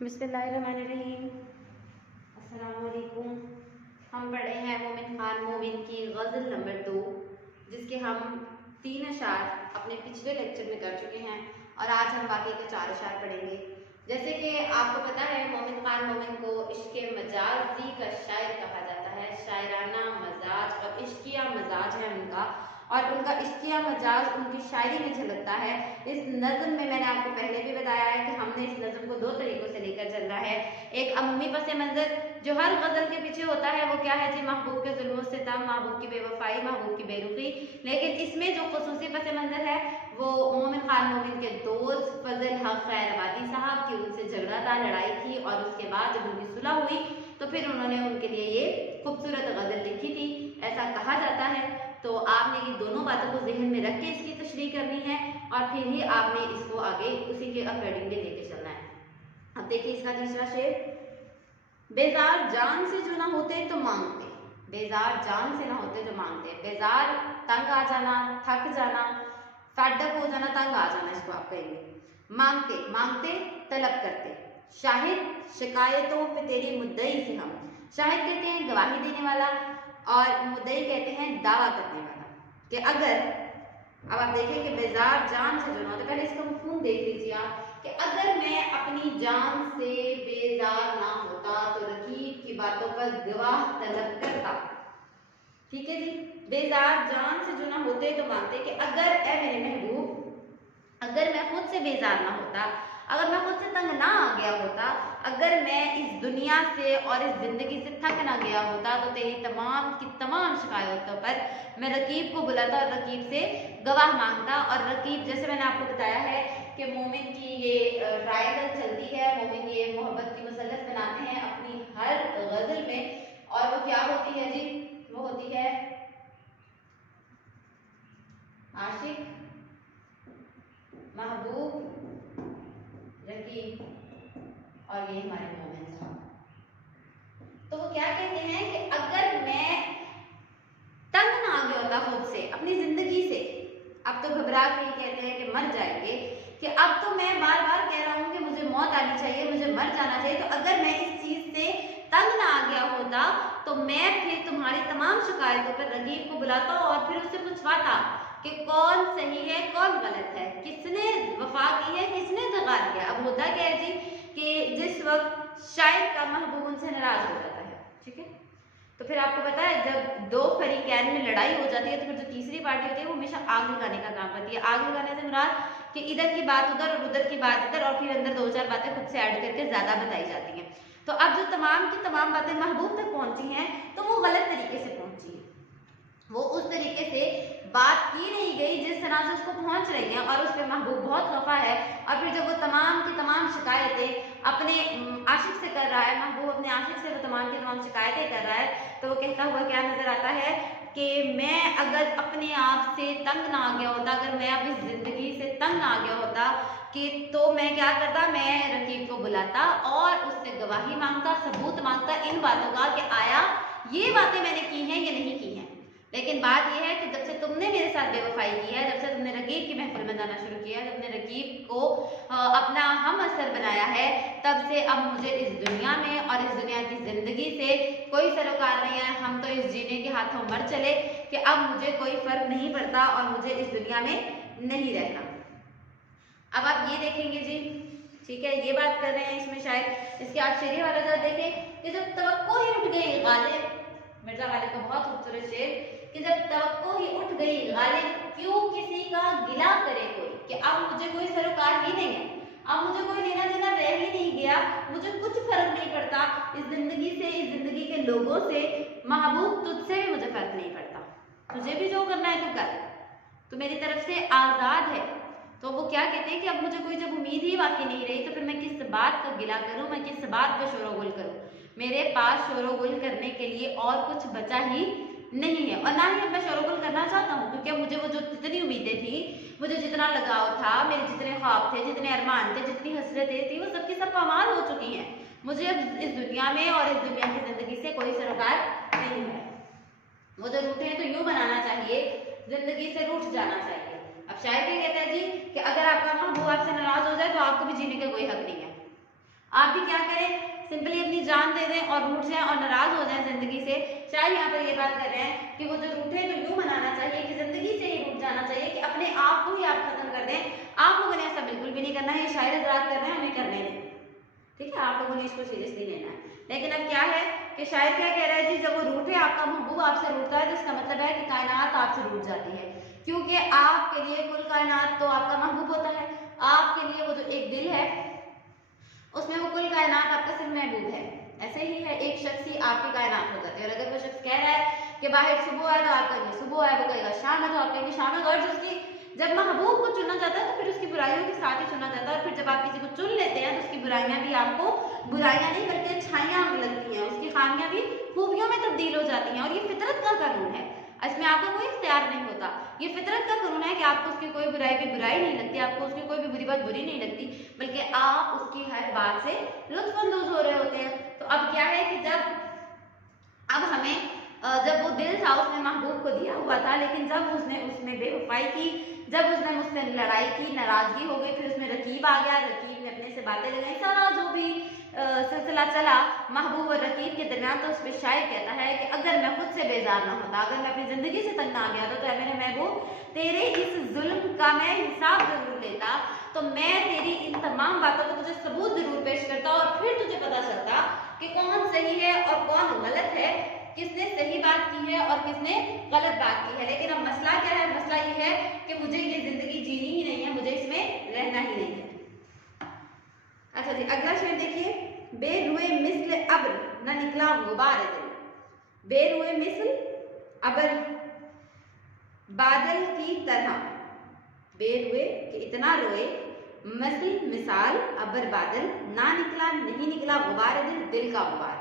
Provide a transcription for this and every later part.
बिस्मिल्लाहिर्रहमानिर्रहीम। अस्सलाम वालेकुम। हम पढ़े हैं मोमिन खान मोमिन की गज़ल नंबर 2, जिसके हम 3 अशार अपने पिछले लेक्चर में कर चुके हैं और आज हम बाकी के 4 अशार पढ़ेंगे। जैसे कि आपको पता है मोमिन खान मोमिन को इश्क़े मजाजी का शायर कहा जाता है। शायराना मजाज और इश्किया मजाज है उनका, और उनका इश्किया मजाज उनकी शायरी में झलकता है। इस नज़म में मैंने आपको पहले भी बताया है कि हमने इस नज़म को 2 तरीक़ों से लेकर चलना है। एक अमूमी पस मंज़र जो हर गज़ल के पीछे होता है वो क्या है जी, महबूब के जुल्म सितम, महबूब की बेवफाई, महबूब की बेरुखी। लेकिन इसमें जो खुसूसी पस मंज़र है वो मोमिन खान मोमिन के दोस्त फजल हक खैराबादी साहब की उनसे झगड़ा था, लड़ाई थी, और उसके बाद जब उनकी सुलह हुई तो फिर उन्होंने उनके लिए ये खूबसूरत गज़ल लिखी थी, ऐसा कहा जाता है। तो आपने ये दोनों बातों को जहन में रख के इसकी तशरीह करनी है और फिर ही आपने इसको आगे उसी के अकॉर्डिंगली लेके चलना है। अब देखिए इसका तीसरा शेर, बेजार जान से जो ना होते तो मांगते, बेजार जान से ना होते तो मांगते। बेजार तंग आ जाना, थक जाना, फैडअप हो जाना, तंग आ जाना, इसको आप कहेंगे। मांगते, मांगते तलब करते। शाहिद शिकायतों पे तेरी मुद्दई से हम, शाहिद कहते हैं गवाही देने वाला और मुद्दई कहते हैं दावा करने वाला। कि अगर, अब आप देखें कि बेजार जान से जो ना होते, पहले इसका मफ़हूम देख लीजिए आप कि अगर मैं अपनी जान से बेजार ना होता तो रकीब की बातों पर गवाह तलब करता। ठीक है जी, बेजार जान से जो ना होते तो मानते कि अगर ए मेरे महबूब, अगर मैं खुद से बेजार ना होता, अगर मैं खुद से तंग ना आ गया होता, अगर मैं इस दुनिया से और इस जिंदगी से थक ना गया होता तो तेरी तमाम की तमाम शिकायतों पर मैं रकीब को बुलाता और रकीब से गवाह मांगता। और रकीब, जैसे मैंने आपको बताया है कि मोमिन की ये ट्रायंगल चलती है, मोमिन ये मोहब्बत की मसलत बनाते हैं अपनी हर गजल में, और वो क्या होती है जी, वो होती है आशिक, महबूब, रकीब और ये हमारे मोमिन साहब। तो वो क्या कहते हैं कि अगर मैं तंग ना आ गया होता खुद से, अपनी जिंदगी से, अब तो घबरा के कहते हैं कि मर जाएंगे, कि अब तो मैं बार बार कह रहा हूं कि मुझे मौत आनी चाहिए, मुझे मर जाना चाहिए, तो अगर मैं इस चीज से तंग ना आ गया होता तो मैं फिर तुम्हारी तमाम शिकायतों पर रकीब को बुलाता और फिर उससे पूछवाता कि कौन सही है कौन गलत है, किसने वफा की है किसने दगा दिया। अब होता क्या है जी कि जिस वक्त शायद का महबूब उनसे नाराज हो जाता है, ठीक है, तो फिर आपको पता है जब 2 फरीकैन में लड़ाई हो जाती है तो फिर जो तीसरी पार्टी होती है वो हमेशा आग लगाने का काम करती है। आग लगाने से मुराद कि इधर की बात उधर और उधर की बात इधर, और फिर अंदर 2-4 बातें खुद से ऐड करके ज्यादा बताई जाती हैं। तो अब जो तमाम की तमाम बातें महबूब तक पहुंची हैं तो वो गलत तरीके से पहुंची है, वो उस तरीके से बात की नहीं गई जिस तरह से उसको पहुंच रही है, और उस पर महबूब बहुत खफा है। और फिर जब वो तमाम की तमाम शिकायतें अपने आशिक से कर रहा है, महबूब अपने आशिक से वो तमाम की तमाम शिकायतें कर रहा है, तो वो कहता हुआ क्या नजर आता है कि मैं अगर अपने आप से तंग ना आ गया होता, अगर मैं अब इस जिंदगी से तंग ना आ गया होता कि तो मैं क्या करता, मैं रकीब को बुलाता और उससे गवाही मांगता, सबूत मांगता इन बातों का कि आया ये बातें मैंने की हैं या नहीं की हैं। लेकिन बात यह है कि जब से तुमने मेरे साथ बेवफाई की है, जब से तुमने रकीब की महफिल में जाना शुरू किया है, जब तुमने रकीब को अपना हम असर बनाया है, तब से अब मुझे इस दुनिया में और इस दुनिया की जिंदगी से कोई सरोकार नहीं है। हम तो इस जीने के हाथों मर चले कि अब मुझे कोई फर्क नहीं पड़ता और मुझे इस दुनिया में नहीं रहना। अब आप ये देखेंगे जी, ठीक है, ये बात कर रहे हैं इसमें शायद इसके आश्चर्य वाला जरा देखें कि जब तवक्को ही उठ गई गालिब, मिर्जा गालिब का बहुत खूबसूरत शेर, कि जब तवक्को ही उठ गई गालिब क्यों किसी का गिला करे कोई, कि अब मुझे कोई सरोकार ही नहीं है, अब मुझे कोई लेना देना रह ही नहीं गया, मुझे कुछ फर्क नहीं पड़ता इस जिंदगी से, इस जिंदगी के लोगों से, महबूब तुझसे भी मुझे फर्क नहीं पड़ता, तुझे भी जो करना है तू कर, तो मेरी तरफ से आजाद है। तो वो क्या कहते हैं कि अब मुझे कोई जब उम्मीद ही बाकी नहीं रही तो फिर मैं किस बात का गिला करूं, मैं किस बात पे शोरोगुल करूं, मेरे पास शोरोगुल करने के लिए और कुछ बचा ही नहीं है, और ना ही अब मैं शोरोगुल करना चाहता हूँ, क्योंकि मुझे वो जो जितनी उम्मीदें थी, मुझे जितना लगाव था, मेरे जितने ख्वाब थे, जितने अरमान थे, जितनी हसरतें थी, वो सबकी सब पामाल हो चुकी हैं। मुझे अब इस दुनिया में और इस दुनिया की जिंदगी से कोई सरोकार नहीं है। वो जो रूठे हैं तो यूं बनाना चाहिए, जिंदगी से रूठ जाना चाहिए। अब शायर क्या कहता है जी कि अगर आपका महबूब आपसे नाराज हो जाए तो आपको भी जीने का कोई हक नहीं है, आप भी क्या करें, सिंपली अपनी जान दे दें और रूठ जाएं और नाराज हो जाएं जिंदगी से। शायद यहाँ पर ये बात कर रहे हैं कि वो जो रूठे तो यूं मनाना चाहिए कि जिंदगी से ही रूठ जाना चाहिए, कि अपने आप को ही आप खत्म कर दें। आप लोगों ने ऐसा बिल्कुल भी नहीं करना है, ये शायद हजरात कर रहे हैं, हमें करने दें, ठीक है, आप लोगों ने इसको सीरियसली लेना है। लेकिन अब क्या है कि शायद क्या कह रहा है जी, जब वो रूठे, आपका महबूब आपसे रूठता है, तो इसका मतलब है कि कायनात आपसे रूठ जाती है, क्योंकि आपके लिए कुल कायनात तो आपका महबूब होता है। आपके लिए वो जो एक दिल है उसमें वो कुल कायनात आपका सिर्फ महबूब है। ऐसे ही है, एक शख्स ही आपकी कायनात हो जाती है। और अगर वो शख्स कह रहा है कि बाहर सुबह है तो आप कहेंगे सुबह है, वो कहेगा शाम है तो आप कहेंगे शाम है। और उसकी जब महबूब को चुना जाता है तो फिर उसकी बुराइयों के साथ ही चुना जाता है, और फिर जब आप किसी को चुन लेते हैं तो उसकी बुराइयां भी आपको बुराइयां नहीं बल्कि अच्छाइयां लगती हैं, उसकी खामियां भी खूबियों में तब्दील हो जाती हैं। और ये फितरत का कानून है, इसमें आपका कोई इख्तियार नहीं होता। ये फितरत का कानून है कि आपको उसकी कोई बुराई भी बुराई नहीं लगती, आपको उसकी कोई भी बुरी बात बुरी नहीं लगती, बल्कि आप उसकी हर बात से लुत्फअंदोज हो रहे होते हैं। तो अब क्या है कि अब हमें जब वो दिल था उसने महबूब को दिया हुआ था, लेकिन जब उसने उसमें बेवफाई की, जब उसने मुझसे लड़ाई की, नाराजगी हो गई, फिर उसमें रकीब आ गया, रकीब ने अपने से बातें लगाई, सारा जो भी सिलसिला चला महबूब और रकीब के दरमियान, तो उस पर शायर कहता है कि अगर मैं खुद से बेजार ना होता, अगर मैं अपनी जिंदगी से तंग ना आ गया तो मेरे महबूब तेरे इस जुल्म का मैं हिसाब जरूर लेता, तो मैं तेरी इन तमाम बातों को तुझे सबूत जरूर पेश करता, और फिर तुझे पता चलता कि कौन सही है और कौन गलत है, किसने सही बात की है और किसने गलत बात की है। लेकिन अब मसला क्या है, मसला ये है कि मुझे ये जिंदगी जीनी ही नहीं है, मुझे इसमें रहना ही नहीं है। अच्छा जी, अगला शेर देखिए, बेरुए मिस्ल अब्र न निकला गुबार दिल, बेरुए मिस्ल अब्र बादल की तरह, बेरुए कि इतना रोए, मिस्ल मिसाल, अब्र बादल, ना निकला नहीं निकला गुबार दिल, दिल का गुबार।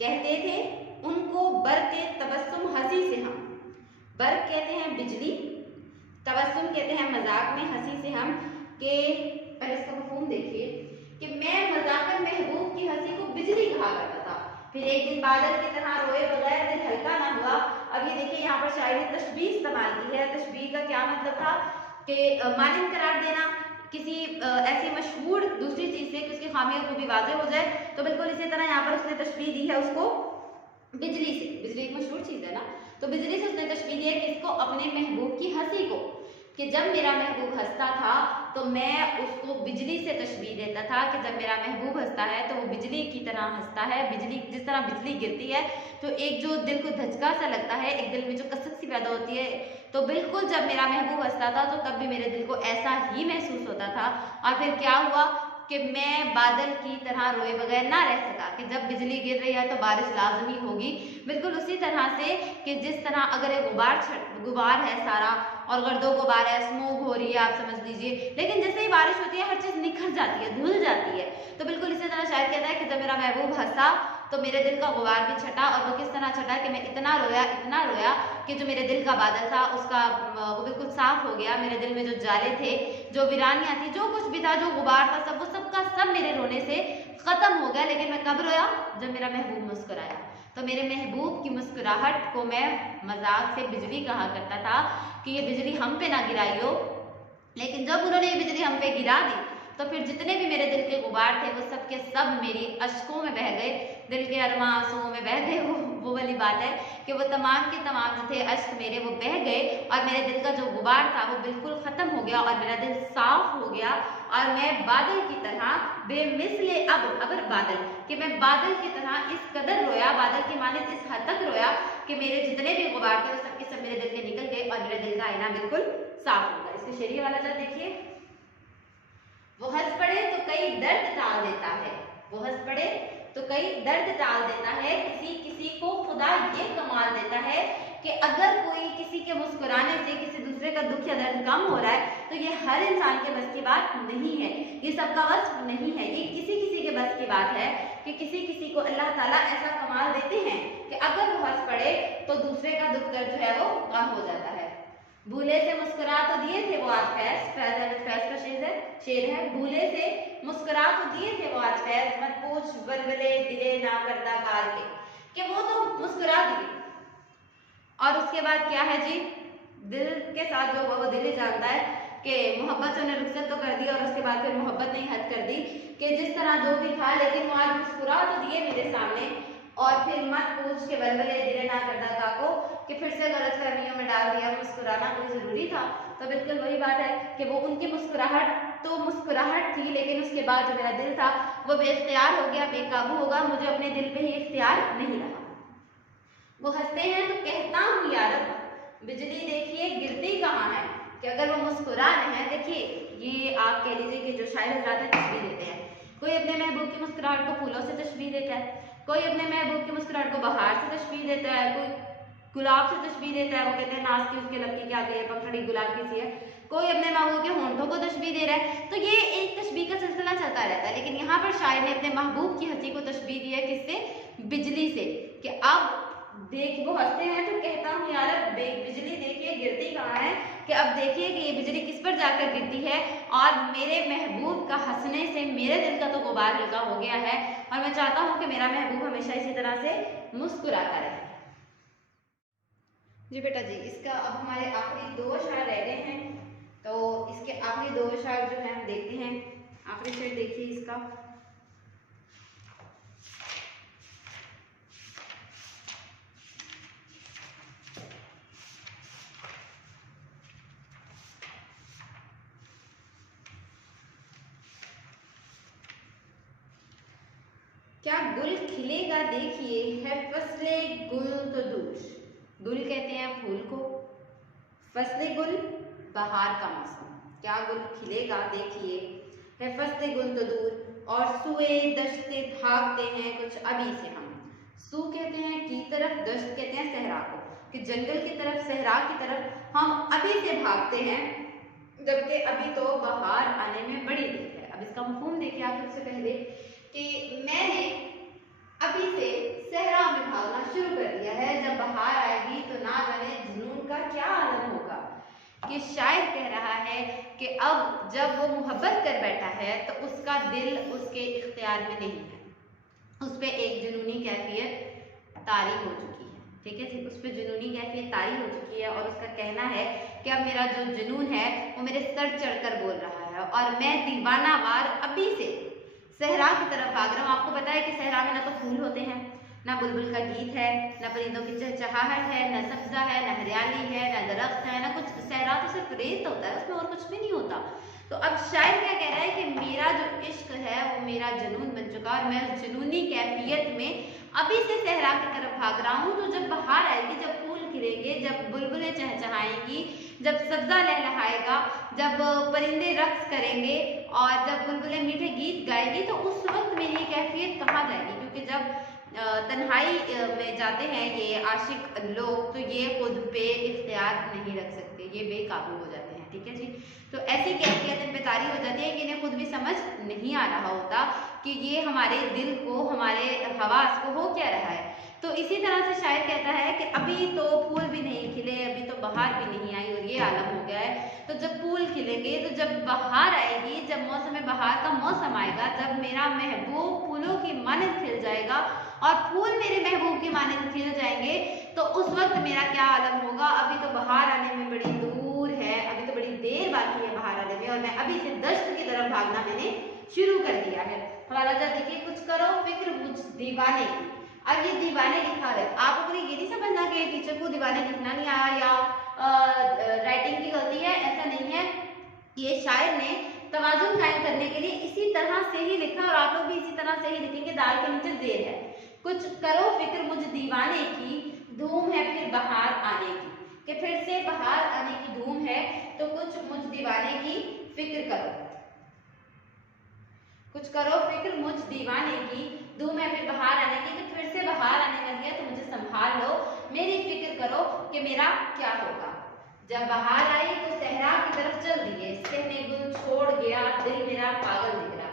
कहते थे उनको बरके तबस्सुम हंसी से हम, बर्क कहते हैं बिजली, तबस्सुम कहते हैं मजाक में, हंसी से हम, के पहले इसका मफहूम देखिए कि मैं मजाकन महबूब की हंसी को बिजली कहा करता था, फिर एक दिन बादल की तरह रोए बगैर दिल हल्का ना हुआ। अब ये देखिए यहाँ पर शायर ने तशबीह इस्तेमाल की है। तशबीह का क्या मतलब था कि मानिंद करार देना किसी ऐसी मशहूर दूसरी चीज से कि उसकी खामियों को भी वाज़ेह हो जाए, तो बिल्कुल इसी तरह यहाँ पर उसने तशबीह दी है उसको बिजली से। बिजली एक मशहूर चीज है ना, तो बिजली से उसने तशबीह दी है किसको, अपने महबूब की हंसी को, कि जब मेरा महबूब हंसता था तो मैं उसको बिजली से तशबीह देता था कि जब मेरा महबूब हंसता है तो वो बिजली की तरह हंसता है। बिजली जिस तरह बिजली गिरती है तो एक जो दिल को धचका सा लगता है, एक दिल में जो कसक सी पैदा होती है, तो बिल्कुल जब मेरा महबूब हंसता था तो तब भी मेरे दिल को ऐसा ही महसूस होता था। और फिर क्या हुआ कि मैं बादल की तरह रोए बगैर ना रह सका, कि जब बिजली गिर रही है तो बारिश लाजमी होगी, बिल्कुल उसी तरह से कि जिस तरह अगर एक गुबार है सारा और गर्दो गुबार है, स्मोक हो रही है आप समझ लीजिए, लेकिन जैसे ही बारिश होती है हर चीज निखर जाती है, धुल जाती है, तो बिल्कुल इसी तरह शायद कहता है कि जब मेरा महबूब हंसा तो मेरे दिल का गुबार भी छटा, और वो किस तरह छटा कि मैं इतना रोया कि जो मेरे दिल का बादल था उसका वो बिल्कुल साफ हो गया। मेरे दिल में जो जाले थे, जो वीरानियां थी, जो कुछ भी था, जो गुबार था, सब वो सबका सब मेरे रोने से खत्म हो गया। लेकिन मैं कब रोया, जब मेरा महबूब मुस्कुराया। तो मेरे महबूब की मुस्कुराहट को मैं मजाक से बिजली कहा करता था कि ये बिजली हम पे ना गिराइयो, लेकिन जब उन्होंने ये बिजली हम पे गिरा दी तो फिर जितने भी मेरे दिल के गुबार थे वो सब के सब मेरी अश्कों में बह गए, दिल के अरमा आंसुओं में बह गए। वो वाली बात है कि वो तमाम के तमाम जो थे अश्क मेरे वो बह गए, और मेरे दिल का जो गुबार था वो बिल्कुल खत्म हो गया, और मेरा दिल साफ हो गया, और मैं बादल की तरह बेमिसले अबर बादल, कि मैं बादल की तरह इस कदर रोया, बादल की मानित इस हद तक रोया कि मेरे जितने भी गुबार थे वो सब के सब मेरे दिल के निकल गए, और मेरे दिल का आईना बिल्कुल साफ हो गया। इसके शरीय वाला जरा देखिए, वो हंस पड़े तो कई दर्द टाल देता है, वो हंस पड़े तो कई दर्द टाल देता है, किसी किसी को खुदा ये कमाल देता है कि अगर कोई किसी के मुस्कुराने से किसी दूसरे का दुख या दर्द कम हो रहा है तो ये हर इंसान के बस की बात नहीं है, ये सबका बस नहीं है, ये किसी किसी के बस की बात है कि किसी किसी को अल्लाह ताला ऐसा कमाल देते हैं कि अगर वो हंस पड़े तो दूसरे का दुख दर्द जो है वो कम हो जाता है। भूले से मुस्कुरा तो दिए थे वो आज फैज का शेर है, भूले से मुस्कुरा तो दिए थे वो आज फैज, मत पूछ बलबले दिले ना करता कार के, कि वो तो मुस्कुरा दिए, और उसके बाद क्या है जी, दिल के साथ जो हुआ वो दिल ही जानता है कि मोहब्बत से उन्हें रुखसत तो कर दिया और उसके बाद फिर मोहब्बत नहीं हद कर दी कि जिस तरह जो भी था, लेकिन वो आज मुस्कुरा तो दिए मेरे सामने और फिर मत पूछ के बलबले दिले ना करदा काको कि फिर से गलत फहमियों में डाल दिया, मुस्कुराना कोई ज़रूरी था। तो बिल्कुल वही बात है कि वो उनकी मुस्कुराहट तो मुस्कुराहट थी, लेकिन उसके बाद जो मेरा दिल था वो बेइख्तियार हो गया, बेकाबू होगा, मुझे अपने दिल पे ही इख्तियार नहीं रहा। वो हंसते हैं तो कहता हूँ यार बिजली देखिए गिरती कहाँ है, कि अगर वो मुस्कुरा रहे हैं, देखिए ये आप कह लीजिए कि जो शायर हज़रात हैं तशबीह देते हैं, कोई अपने महबूब की मुस्कुराहट को फूलों से तशबीह देता है, कोई अपने महबूब की मुस्कुराहट को बहार से तशबीह देता है, कोई गुलाब से तशबीह देता है, वो कहते हैं नाज की उसके लब की क्या गई है, पंखड़ी गुलाब की सी है, कोई अपने महबूब के होंठों को तशबीह दे रहा है। तो ये एक तशबीह का सिलसिला चलता रहता है, लेकिन यहाँ पर शायर ने अपने महबूब की हंसी को तशबीह दी है किससे? बिजली से, कि अब देख वो हंसते हैं तो कहता हूँ यार बिजली देखिए गिरती कहाँ है, कि अब देखिए कि ये बिजली किस पर जाकर गिरती है और मेरे महबूब का हंसने से मेरे दिल का तो गुबार हल्का हो गया है और मैं चाहता हूँ कि मेरा महबूब हमेशा इसी तरह से मुस्कुराता रहे। जी बेटा जी, इसका अब हमारे आखिरी 2 अशआर रह गए हैं, तो इसके आखिरी 2 अशआर जो है हम देखते हैं। आखिरी शेर देखिए इसका। क्या गुल खिलेगा देखिए है फसले गुल तो दूर। गुल कहते हैं फूल को, फसले गुल बहार का मौसम। क्या गुल खिलेगा देखिए है फसले गुल तो दूर और सुए दश्ते भागते हैं कुछ अभी से हम। सू कहते हैं की तरफ, दश्त कहते हैं सहरा को, कि जंगल की तरफ, सहरा की तरफ हम अभी से भागते हैं, जबकि अभी तो बहार आने में बड़ी देर है। अब इसका मफहूम देखिए आप सबसे पहले कि मैंने अभी से सहरा में भागना शुरू कर दिया है, जब बहार आएगी तो ना जाने जुनून का क्या आलम होगा। कि शायर कह रहा है कि अब जब वो मोहब्बत कर बैठा है तो उसका दिल उसके इख्तियार में नहीं है, उस पर एक जुनूनी कैफियत तारी हो चुकी है। ठीक है जी, उस पर जुनूनी कैफियत तारी हो चुकी है और उसका कहना है कि अब मेरा जो जुनून है वो मेरे सर चढ़कर बोल रहा है और मैं दीवाना वार अभी से सहरा की तरफ भाग रहा हूँ। आपको पता है कि सहरा में ना तो फूल होते हैं, ना बुलबुल का गीत है, ना परिंदों की चहचहाहट है, ना सब्जा है, ना हरियाली है, ना दरख्त है, ना कुछ। सहरा तो सिर्फ रेत होता है, उसमें और कुछ भी नहीं होता। तो अब शायर क्या कह रहा है कि मेरा जो इश्क है वो मेरा जुनून बन चुका और मैं उस जुनूनी कैफियत में अभी से सहरा की तरफ भाग रहा हूँ। तो जब बहार आएगी, जब फूल खिलेंगे, जब बुलबुलें चहचहाएंगी, जब सब्जा लहलहाएगा, जब परिंदे रक्स करेंगे और जब बुलबुलें मीठे गीत गाएगी, तो उस वक्त मेरी कैफियत कहाँ जाएगी। क्योंकि जब तन्हाई में जाते हैं ये आशिक लोग तो ये खुद पे इख्तियार नहीं रख सकते, ये बेकाबू हो जाते हैं। ठीक है जी, तो ऐसी कैफियत इन पे तारी हो जाती है कि इन्हें खुद भी समझ नहीं आ रहा होता कि ये हमारे दिल को, हमारे हवास को हो क्या रहा है। तो इसी तरह से शायर कहता है कि अभी तो फूल भी नहीं खिले, अभी तो बहार भी नहीं आई और ये आलम हो गया है। तो जब फूल खिलेंगे, तो जब बहार आएगी, जब मौसम बहार का मौसम आएगा, जब मेरा महबूब फूलों की मानंद खिल जाएगा और फूल मेरे महबूब की मानंद खिल जाएंगे, तो उस वक्त मेरा क्या आलम होगा। अभी तो बहार आने में बड़ी दूर है, अभी तो बड़ी देर बाकी है बहार आने में और मैं अभी से दश्त की तरफ भागना मैंने शुरू कर दिया है। हवाला देखिए, कुछ करो फिक्र मुझ दीवाने की। अब ये दीवाने लिखा है, आप अगर ये नहीं समझना कि टीचर को दीवाने लिखना नहीं आया या राइटिंग की गलती है, ऐसा नहीं है। ये शायर ने तवाज़ुन कायम करने के लिए इसी तरह से ही लिखा और आप लोग भी इसी तरह से ही लिखेंगे। दाल के नीचे जेर है, कुछ करो फिक्र मुझ दीवाने की, धूम है फिर बहार आने की। कि फिर से बहार आने की धूम है, तो कुछ मुझ दीवाने की फिक्र करो। कुछ करो फिक्र मुझ दीवाने की, धूम है फिर बहार आने की। कि फिर से बहार आने लगी है तो मुझे संभाल लो, मेरी फिक्र करो कि मेरा क्या होगा। जब बहार आई तो सहरा की तरफ चल दिए, सहने गुल छोड़ गया दिल मेरा पागल निकला।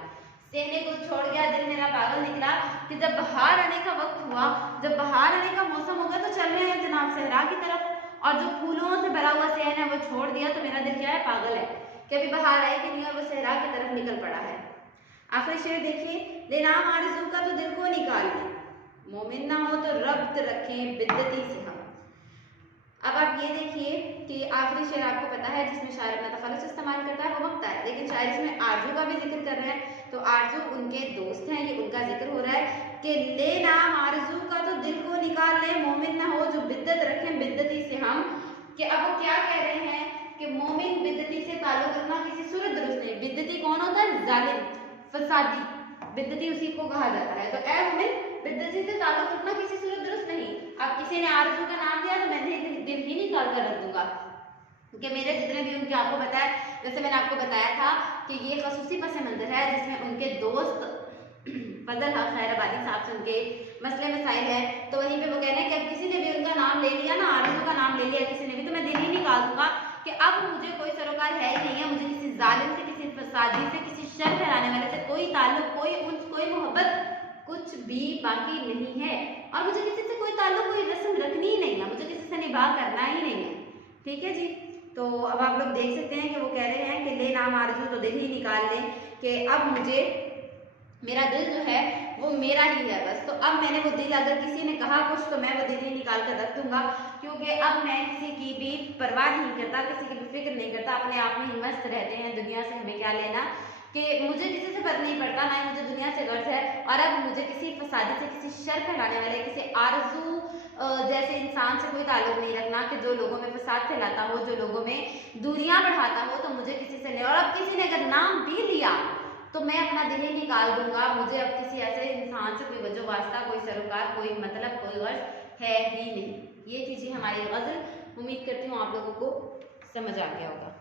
सहने गुल छोड़ गया दिल मेरा पागल निकला, कि जब बहार आने का वक्त हुआ, जब बहार आने का मौसम होगा तो चल रहे हैं जनाब सहरा की तरफ, और जो फूलों से भरा हुआ सहन है वो छोड़ दिया, तो मेरा दिल क्या है, पागल है कि अभी बहार आएगी नहीं और वो सहरा की तरफ निकल पड़ा है। आखिरी शेर देखिए, लेनाम आरज़ू का तो दिल को निकाल ले, मोमिन ना हो तो रब्त रखें बिद्दती से हम। अब आप ये देखिए कि आखिरी शेर आपको पता है जिसमें शायर अपना तखल्लुस इस्तेमाल करता है वो वक्त है, लेकिन शायर इसमें आरजू का भी जिक्र कर रहे हैं। तो आरजू उनके दोस्त हैं, ये उनका जिक्र हो रहा है कि ले नाम आरजू का तो दिल को निकाल ले, मोमिन ना हो जो बिद्दत रखें बिद्दती से हम। कि अब वो क्या कह रहे हैं कि मोमिन बिद्दती से ताल्लुक रखना किसी सूरत दुरुस्त नहीं। बिद्दती कौन होता है? जालिम, फसादी, बिद्दती उसी को कहा जाता है। तो ए मोमिन बिद्दती से ताल्लुक रखना किसी सूरत दुरुस्त नहीं। अब किसी ने आरजू का नाम दिया तो मैंने दिल ही निकाल कर रख दूंगा कि मेरे जितने भी उनके, आपको पता है जैसे मैंने आपको बताया था कि ये खसूसी पस मंजर है जिसमें उनके दोस्त फजल हक खैराबादी साहब से उनके मसले मसाइल है। तो वहीं पे वो कह रहे हैं कि अब किसी ने भी उनका नाम ले लिया ना, आरजू का नाम ले लिया किसी ने भी, तो मैं दिल ही निकाल दूंगा कि अब मुझे कोई सरोकार है ही नहीं है, मुझे किसी जालिम से, किसी फसादी से, किसी शर फैलाने वाले से कोई ताल्लुक, कोई उन्स, कोई मोहब्बत कुछ भी बाकी नहीं है। और मुझे किसी से कोई ताल्लुक, कोई रस्म रखनी ही नहीं है, मुझे किसी से निभाह करना ही नहीं है। ठीक है जी। तो अब आप लोग देख सकते हैं कि वो कह रहे हैं कि ले नाम आरजू तो दिल ही निकाल लें, कि अब मुझे मेरा दिल जो है वो मेरा ही है बस। तो अब मैंने वो दिल, अगर किसी ने कहा कुछ तो मैं वो दिल ही निकाल कर रख दूंगा, क्योंकि अब मैं किसी की भी परवाह नहीं करता, किसी की भी फिक्र नहीं करता, अपने आप में ही मस्त रहते हैं। दुनिया से हमें क्या लेना, कि मुझे किसी से फर्क नहीं पड़ता, ना ही मुझे दुनिया से गर्ज है। और अब मुझे किसी फसादी से, किसी शर फैलाने वाले, किसी आरजू जैसे इंसान से कोई ताल्लुक नहीं रखना कि जो लोगों में फसाद फैलाता हो, जो लोगों में दूरियां बढ़ाता हो, तो मुझे किसी से नहीं। और अब किसी ने अगर नाम भी लिया तो मैं अपना दिल ही निकाल दूंगा, मुझे अब किसी ऐसे इंसान से कोई वजह वास्ता, कोई सरोकार, कोई मतलब, कोई गर्ज है ही नहीं। ये चीजें हमारी गज़ल, उम्मीद करती हूँ आप लोगों को समझ आ गया होगा।